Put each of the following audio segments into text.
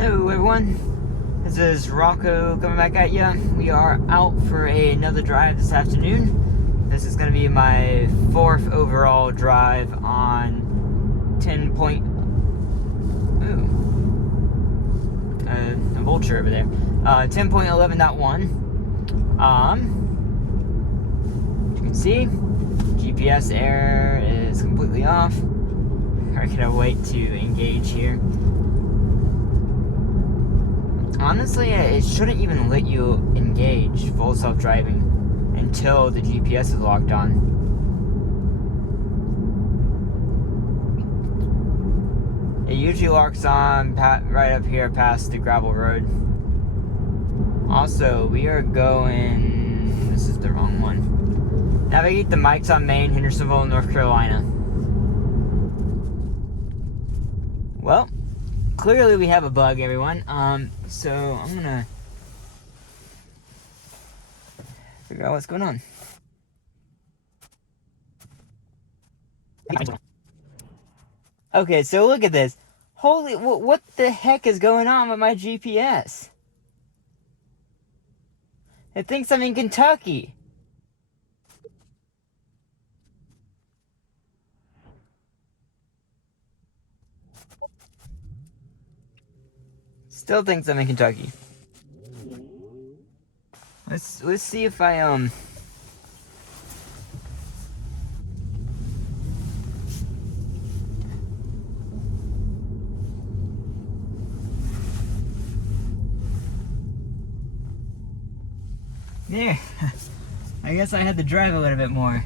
Hello everyone, this is Rocco coming back at ya. We are out for another drive this afternoon. This is going to be my 4th overall drive on 10 point... Ooh. A vulture over there. 10.11.1. You can see, GPS error is completely off. We're gonna wait to engage here. Honestly, it shouldn't even let you engage full self-driving until the GPS is locked on. It usually locks on right up here past the gravel road. Also, we are going... This is the wrong one. Navigate the mics on Main, Hendersonville, North Carolina. Well, clearly we have a bug, everyone. So I'm gonna figure out what's going on. Okay, so look at this. Holy, what the heck is going on with my GPS? It thinks I'm in Kentucky. Still thinks I'm in Kentucky. Let's see if I There. I guess I had to drive a little bit more.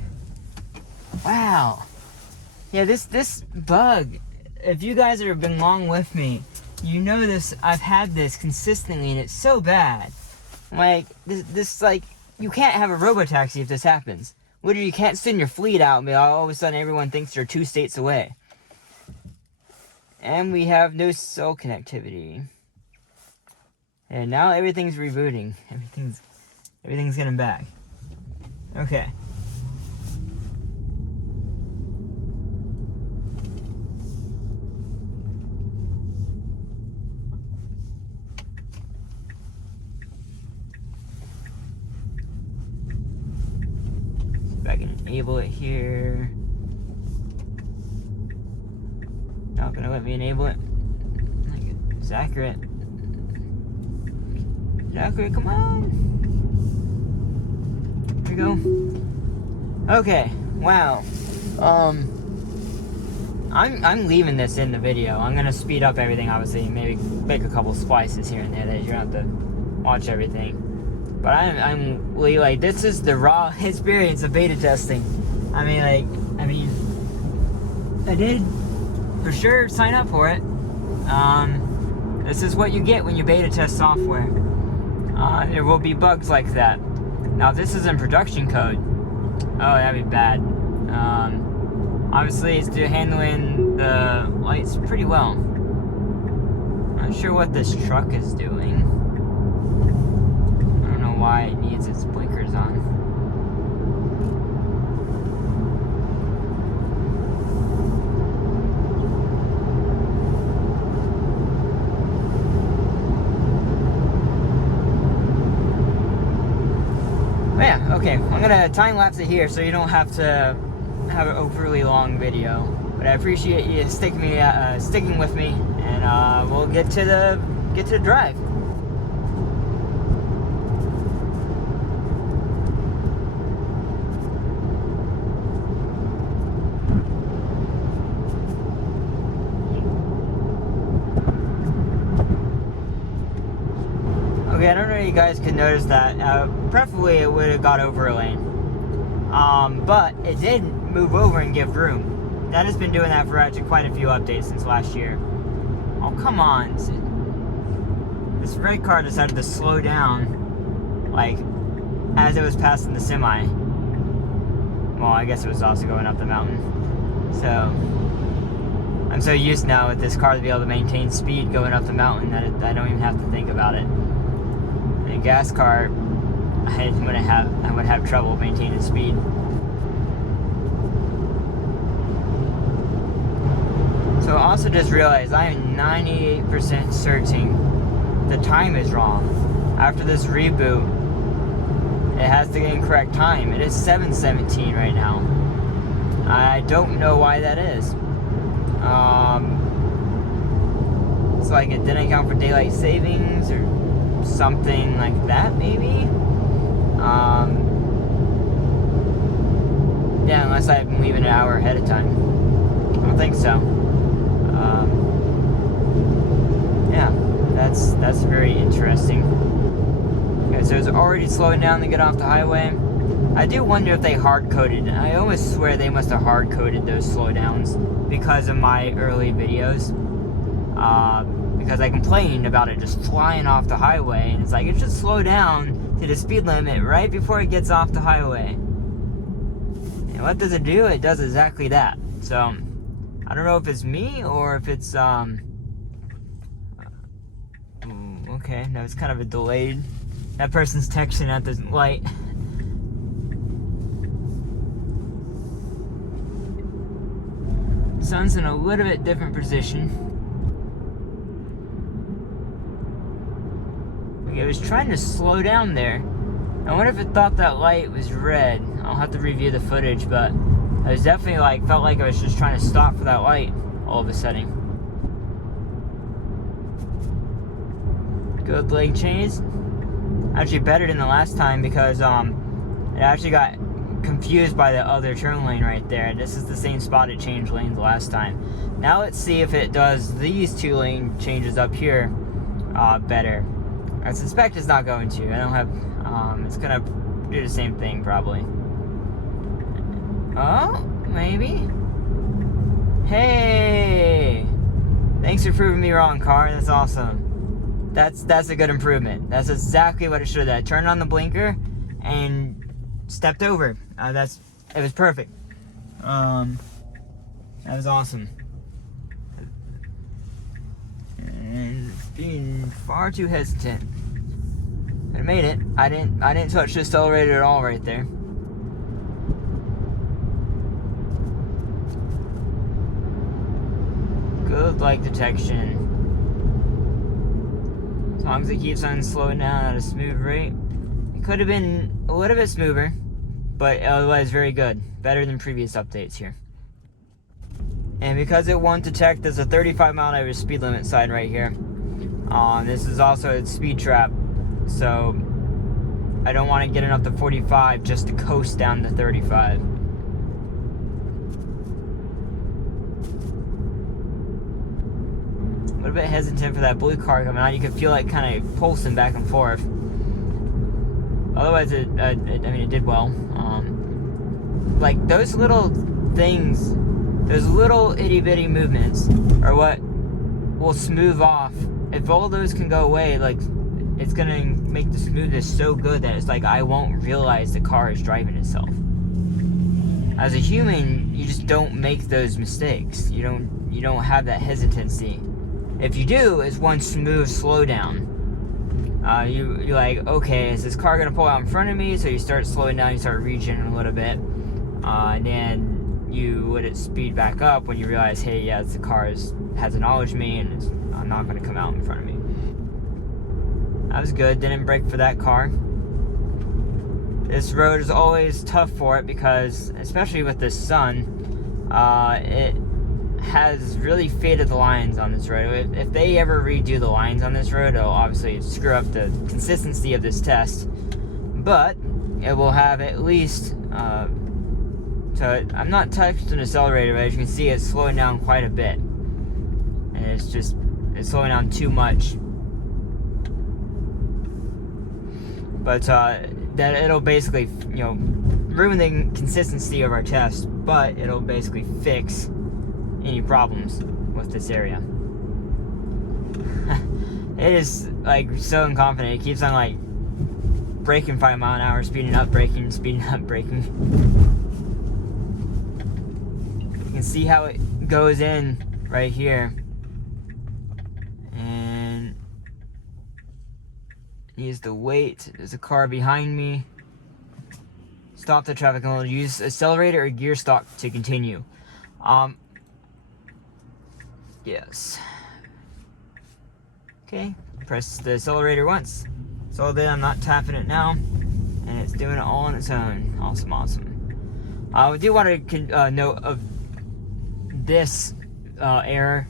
Wow. Yeah, this bug, if you guys have been long with me, you know this, I've had this consistently and it's so bad. Like, this like, you can't have a robotaxi if this happens. Literally, you can't send your fleet out and all of a sudden everyone thinks they're 2 states away. And we have no cell connectivity. And now everything's rebooting. Everything's getting back. Okay. If I can enable it here. Not gonna let me enable it. It's accurate. It's accurate, come on. Here we go. Okay, wow. I'm leaving this in the video. I'm gonna speed up everything, obviously, maybe make a couple splices here and there that you don't have to watch everything. But I'm really, like, this is the raw experience of beta testing. I did for sure sign up for it. This is what you get when you beta test software. There will be bugs like that. Now, if this is in production code, oh, that'd be bad. Obviously, it's handling the lights pretty well. Not sure what this truck is doing. I don't know why it needs its blinkers on. Yeah, okay, I'm gonna time lapse it here so you don't have to have an overly long video. But I appreciate you sticking with me, and we'll get to the drive. Okay, I don't know if you guys could notice that. Preferably it would have got over a lane. But it did move over and give room. That has been doing that for actually quite a few updates since last year. Oh, come on. This red car decided to slow down, like, as it was passing the semi. Well, I guess it was also going up the mountain. So, I'm so used now with this car to be able to maintain speed going up the mountain that I don't even have to think about it. In a gas car, I would have trouble maintaining speed. So I also just realized I am 98% certain the time is wrong. After this reboot, it has the incorrect time. It is 7:17 right now. I don't know why that is. It's like it didn't account for daylight savings or something like that, maybe. Yeah, unless I'm leaving an hour ahead of time. I don't think so. Yeah, that's very interesting. Okay, so it's already slowing down to get off the highway. I do wonder if they hard-coded. I always swear they must have hard-coded those slowdowns because of my early videos. Because I complained about it just flying off the highway, and it's like, it should slow down to the speed limit right before it gets off the highway. And what does it do? It does exactly that. So, I don't know if it's me or if it's, okay, no, it's kind of a delayed. That person's texting at the light. Sun's in a little bit different position. It was trying to slow down there. I wonder if it thought that light was red. I'll have to review the footage, but I was definitely felt like I was just trying to stop for that light all of a sudden. Good lane change. Actually better than the last time because it actually got confused by the other turn lane right there. This is the same spot it changed lanes last time. Now let's see if it does these 2 lane changes up here better. I suspect it's not going to. I don't have, it's gonna do the same thing probably. Oh, maybe. Hey! Thanks for proving me wrong, car. That's awesome. That's a good improvement. That's exactly what it should have done. Turned on the blinker and stepped over. It was perfect. That was awesome. And being far too hesitant. I made it. I didn't touch the accelerator at all right there. Good light detection. As long as it keeps on slowing down at a smooth rate. It could have been a little bit smoother, but otherwise very good. Better than previous updates here. And because it won't detect, there's a 35-mile-an-hour speed limit sign right here. This is also a speed trap, so I don't want to get it up to 45 just to coast down to 35. A little bit hesitant for that blue car coming out. You can feel it kind of pulsing back and forth. Otherwise, it did well. Like those little things, those little itty bitty movements are what will smooth off. If all those can go away, like it's gonna make the smoothness so good that it's like I won't realize the car is driving itself. As a human, you just don't make those mistakes. You don't have that hesitancy. If you do, it's one smooth slowdown. You're like, okay, is this car gonna pull out in front of me? So you start slowing down, you start reaching a little bit, and then you let it speed back up when you realize, hey, yeah, the car has acknowledged me and it's not gonna come out in front of me. That was good. Didn't brake for that car. This road is always tough for it because, especially with the sun, it has really faded the lines on this road. If they ever redo the lines on this road, it'll obviously screw up the consistency of this test. But it will have at least, so I'm not touching the accelerator, but as you can see, it's slowing down quite a bit. And it's slowing down too much. But that it'll basically, ruin the consistency of our test, but it'll basically fix any problems with this area. It is so inconfident. It keeps on braking 5 miles an hour, speeding up, braking, speeding up, braking. You can see how it goes in right here. And use the wait. There's a car behind me. Stop the traffic and we'll use accelerator or gear stalk to continue. Yes. Okay, press the accelerator once. It's all there, I'm not tapping it now. And it's doing it all on its own. Awesome, awesome. We do want to note of this error.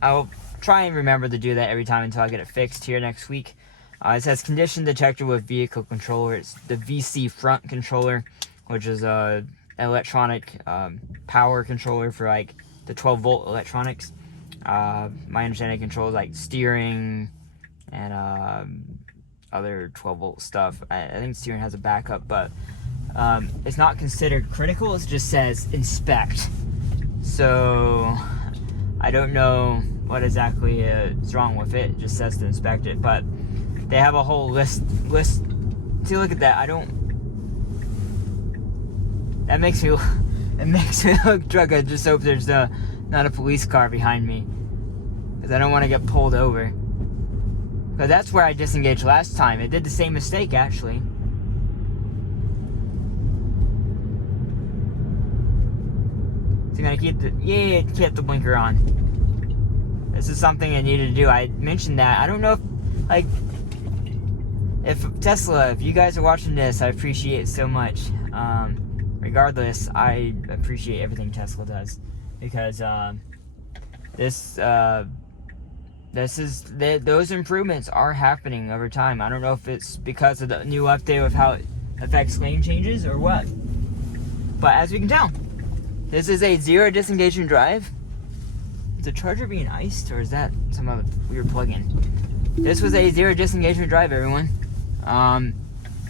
I'll try and remember to do that every time until I get it fixed here next week. It says condition detector with vehicle controller. It's the VC front controller, which is a electronic power controller for like the 12-volt electronics. My understanding controls like steering and other 12-volt stuff. I think steering has a backup, but it's not considered critical. It just says inspect. So I don't know what exactly is wrong with it. It just says to inspect it, but they have a whole list. See, look at that. That makes me look drunk. I just hope there's not a police car behind me, because I don't want to get pulled over. Because that's where I disengaged last time. It did the same mistake, actually. So I'm gonna keep the blinker on. This is something I needed to do. I mentioned that. I don't know if Tesla, if you guys are watching this, I appreciate it so much. Regardless, I appreciate everything Tesla does, because those improvements are happening over time. I don't know if it's because of the new update with how it affects lane changes or what, but as we can tell, this is a 0 disengagement drive. Is the charger being iced, or is that some other weird plug-in? This was a 0 disengagement drive, everyone.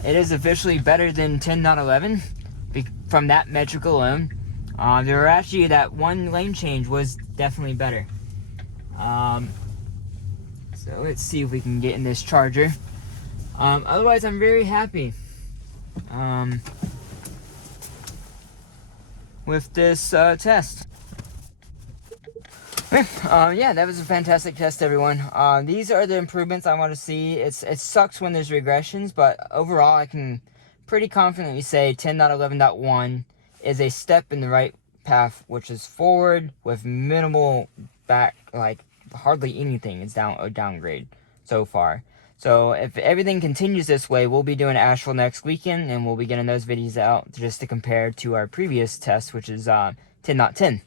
It is officially better than 10.11 from that metric alone. There were actually, that one lane change was definitely better. So let's see if we can get in this charger. Otherwise, I'm very happy with this test. Yeah, that was a fantastic test, everyone. These are the improvements I want to see. It sucks when there's regressions, but overall I can pretty confidently say 10.11.1 is a step in the right path, which is forward with minimal back, like hardly anything is a downgrade so far. So if everything continues this way, we'll be doing Asheville next weekend, and we'll be getting those videos out just to compare to our previous test, which is 10.10.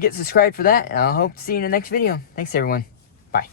Get subscribed for that, and I hope to see you in the next video. Thanks, everyone. Bye.